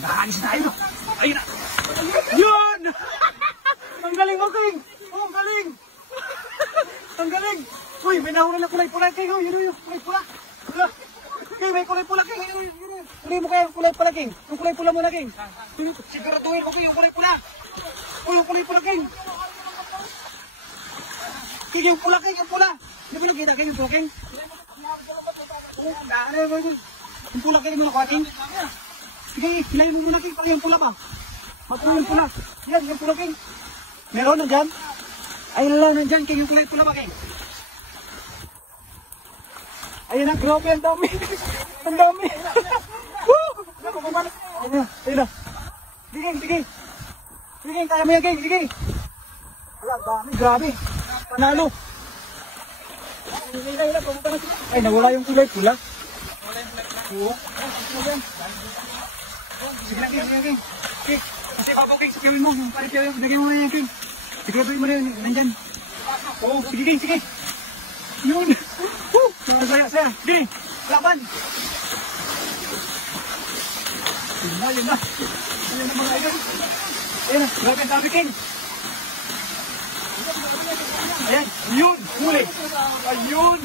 Mag-aalis na tayo. Ayun na. Yun! Ang galing mo, King. Oh, ang galing. Ang galing. Uy, may nahuli na kulay pula, King. Oh, yun, kulay pula. King, may kulay pula, King. Huli mo kaya yung kulay pula, King. Yung kulay pula muna, King. Siguraduhin ko, King, yung kulay pula. Oh, yung kulay pula, King. King, yung pula, King, yung pula. Hindi mo nakita, King, yung pula, King. Yung pula, King, mo nakuha, King. Sige, hilayin mo muna, King, pala yung pula ba? Magpula yung pula. Yan, yung pula, King. Meron na dyan? Ayun lang, nandyan, King, yung kulay pula ba, King? Ayun na, grabe, ang dami. Ang dami. Ayun na. Sige, sige. Sige, kaya mo yan, King, sige. Wala, dami, grabe. Panalo. Ay, nawala yung kulay pula. Oo. Sige na, King, sige na, King. King, kasi babaw, King, sikawin mo. Yung paripiyawin, lagyan mo na yan, King. Siguraduhin mo na yun, nandyan. Oo, sige, King, sige. Yun. Saya, saya. Sige, laban. Yun na, yun na. Ayun na mga idol. Ayun na, grabe ang dami, King. Ayan, yun, huli. Ayun.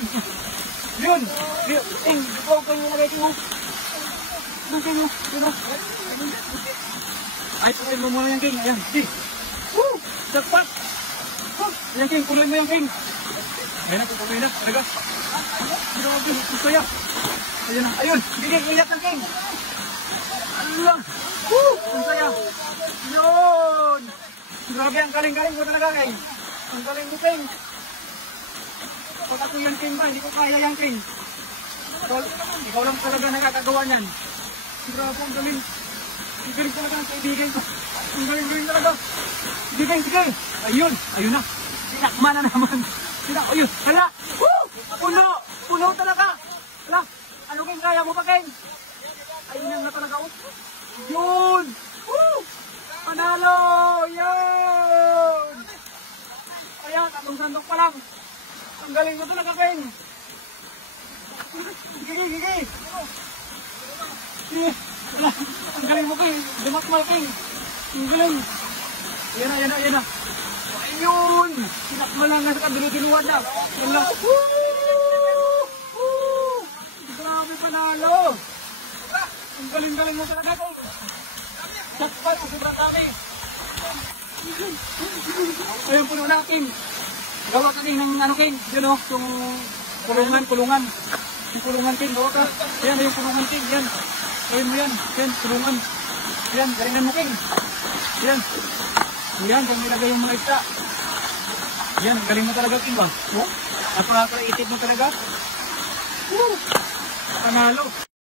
Yun. King, ikaw kayo nalagay, King mo. Doon kayo, yun o. Ay, putin mo muna yan, King. Ayan, King. Woo! Sagpat. Ayan, King, kulay mo yan, King. Ayan na, pupuloy na. Talaga. Grabe, gusto ya. Ayun na, ayun. Bigay, iyak ng King. Ayun lang. Woo! Ang saya. Yun. Grabe, ang galing-galing mo talaga, King. Ang galing mo, King. Pag ako yan, King ba, hindi ko kaya yan, King. Ikaw lang talaga nakakagawa niyan. Grabe, ang galing. Ang galing talaga ang kaibigan ko. Ang galing-galing talaga. Sige, sige. Ayun, ayun na. Sinakma na naman. Ayun, hala. Woo! Puno! Puno talaga. Hala, ano, King, kaya mo pa, King? Ayun na talaga. Yun! Woo! Panalo! Yun! Kaya, tatlong sandok pa lang. Ang galing mo talaga, King. Sige, sige. Sige. Wala. Ang galing mo, King. Dumakmal, King. Ang galing. Yan na, yan na, yan na. Ayun! Sinakmal lang na sa kabilukiluan na. Yan lang. Grabe, panalo. Ang galing-galing mo talaga, King. Sakpat, sobrang dami. Ayun, puno na, King. Gawa ka, King, ng ano, King. Yun o, yung kulungan. Yung kulungan, King. Gawa ka. Yan, yung kulungan, King. Yan. Gawin mo yan. Yan, kulungan. Yan, galingan mo, King. Yan. Yan, kung nilagay yung mga isda. Yan, galing mo talaga, King ba? Napaka-creative mo talaga. Panalo.